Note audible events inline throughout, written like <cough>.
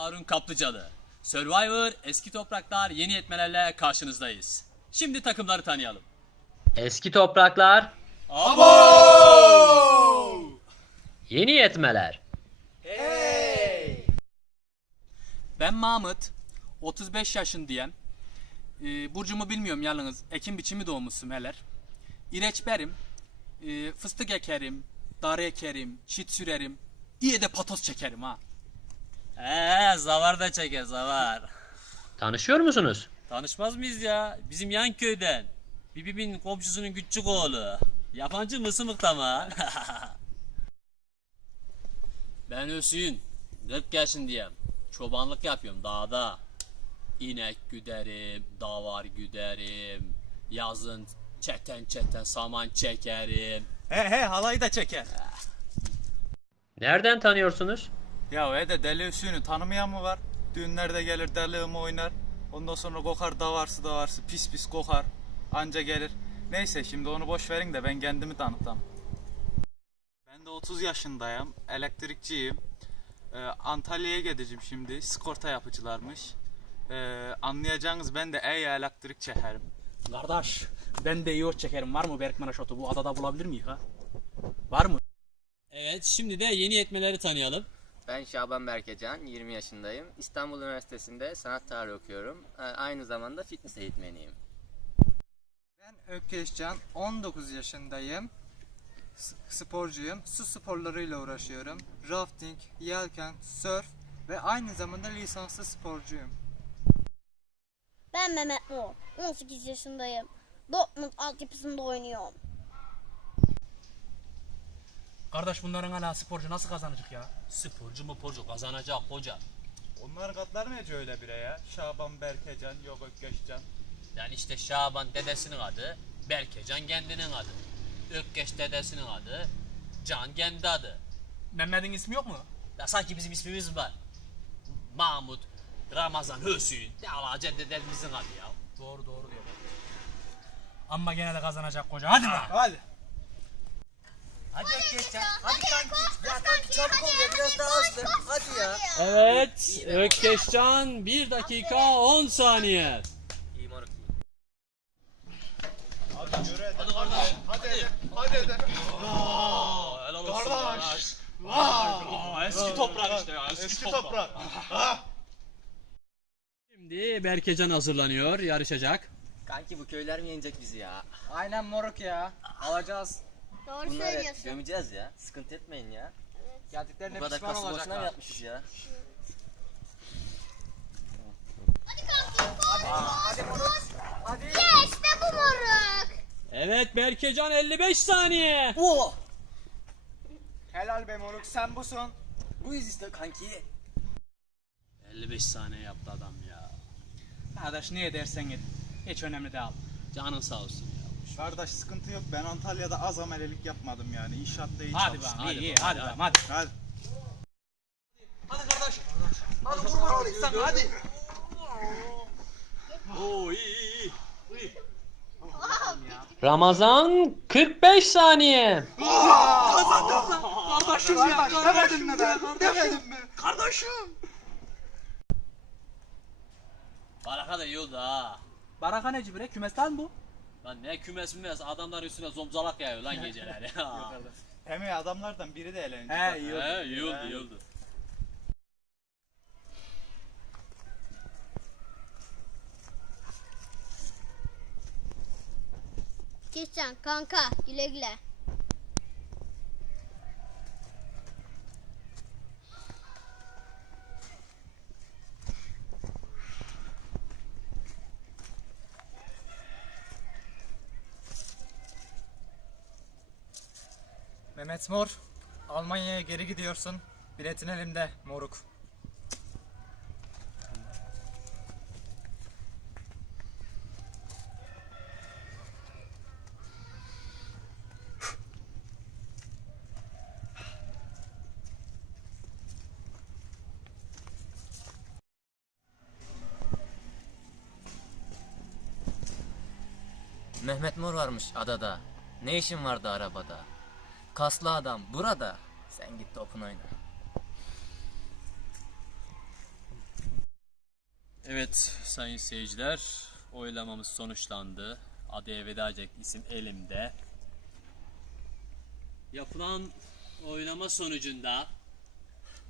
Harun Kaplıcalı. Survivor eski topraklar yeni yetmelerle karşınızdayız. Şimdi takımları tanıyalım. Eski topraklar. Yeni yetmeler. Ben Mahmut. 35 yaşındayım. Ee, burcumu bilmiyorum yalnız. Ekim biçimi doğmuşum heler. İreçberim. Ee, fıstık ekerim. Darı ekerim. Çit sürerim. İyi de patos çekerim ha. Eee zavar da çeker zavar. Tanışıyor musunuz? Tanışmaz mıyız ya? Bizim yan köyden. Bibimin komşusunun küçük oğlu. Yabancı mısımık mı? <laughs> ben Hüsyin. 40 yaşındayım. Çobanlık yapıyorum dağda. İnek güderim, davar güderim. Yazın çeten çeten saman çekerim. He he halayı da çeker. Nereden tanıyorsunuz? Ya he de deli Hüsnü'nü tanımayan mı var? Düğünlerde gelir deliğimi oynar. Ondan sonra kokar davarsı davarsı pis pis kokar. Anca gelir. Neyse şimdi onu boş verin de ben kendimi tanıtam. Ben de 30 yaşındayım. Elektrikçiyim. Ee, Antalya'ya gideceğim şimdi. Skorta yapıcılarmış. Ee, anlayacağınız ben de iyi elektrik çekerim. Kardeş ben de yoğurt çekerim. Var mı Berkman Aşotu? Bu adada bulabilir miyiz ha? Var mı? Evet şimdi de yeni yetmeleri tanıyalım. Ben Şaban Berkecan, 20 yaşındayım. İstanbul Üniversitesi'nde sanat tarihi okuyorum. Ee, Aynı zamanda fitness eğitmeniyim. Ben Ökkeşcan, 19 yaşındayım. S- sporcuyum. Su sporlarıyla uğraşıyorum. Rafting, yelken, surf ve aynı zamanda lisanslı sporcuyum. Ben Mehmet Mor. 18 yaşındayım. Dortmund altyapısında oynuyorum. Kardeş bunların hala sporcu nasıl kazanacak ya? Sporcu mu porcu kazanacak hoca. Onların katlar nece öyle bire ya? Şaban Berkecan, yok Ökkeşcan. Yani işte Şaban dedesinin adı, Berkecan kendinin adı. Ökkeş dedesinin adı, Can kendi adı. Mehmet'in ismi yok mu? Ya sanki bizim ismimiz var. Mahmut, Ramazan, Hüsnü. Ne alaca dedemizin adı ya. Doğru doğru diyor. Ama gene de kazanacak koca. Hadi be. Hadi. Evet, Ökkeşcan 1 dakika 10 saniye. İyi moruk. Helal olsun. Kardeş. eski toprak işte ya. Eski, toprak. Şimdi Berkecan hazırlanıyor, yarışacak. Kanki bu köyler mi yenecek bizi ya? Aynen moruk ya. Alacağız. Doğru Bunları söylüyorsun. gömeceğiz ya. Sıkıntı etmeyin ya. Bu Geldiklerinde kadar pişman kası boşuna mı olacaklar. yapmışız ya? Ya işte bu moruk. Evet Berkecan 55 saniye. Helal be moruk sen busun. Bu iz işte kanki. 55 saniye yaptı adam ya. Kardeş niye dersen et. Hiç önemli değil. Canın sağ olsun ya. Kardeş sıkıntı yok. Ben Antalya'da az amelelik yapmadım yani. İnşaatta iyi Hadi çalıştım. bakalım iyi iyi bakalım, hadi bakalım hadi. Hadi. Oo iyi iyi iyi. Ramazan 45 saniye. Kardeşim ya. Demedim mi ben? Demedim mi? Baraka da iyi oldu ha. Baraka neci bre? Kümesten bu. Lan ne kümes mümes adamlar üstüne zomzalak yayıyor lan geceleri. <laughs> Hem iyi adamlardan biri de eğlenceli. He iyi oldu. He iyi oldu iyi oldu. Geçen kanka güle güle. Mehmet Mor, Almanya'ya geri gidiyorsun. Biletin elimde moruk. Mehmet Mor varmış adada. Ne işin vardı arabada? Kaslı adam burada. Sen git topun oyna. Evet sayın seyirciler oylamamız sonuçlandı. Adaya veda edecek isim elimde. Yapılan oylama sonucunda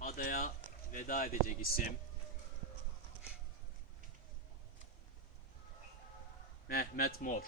adaya veda edecek isim Mehmet Mor.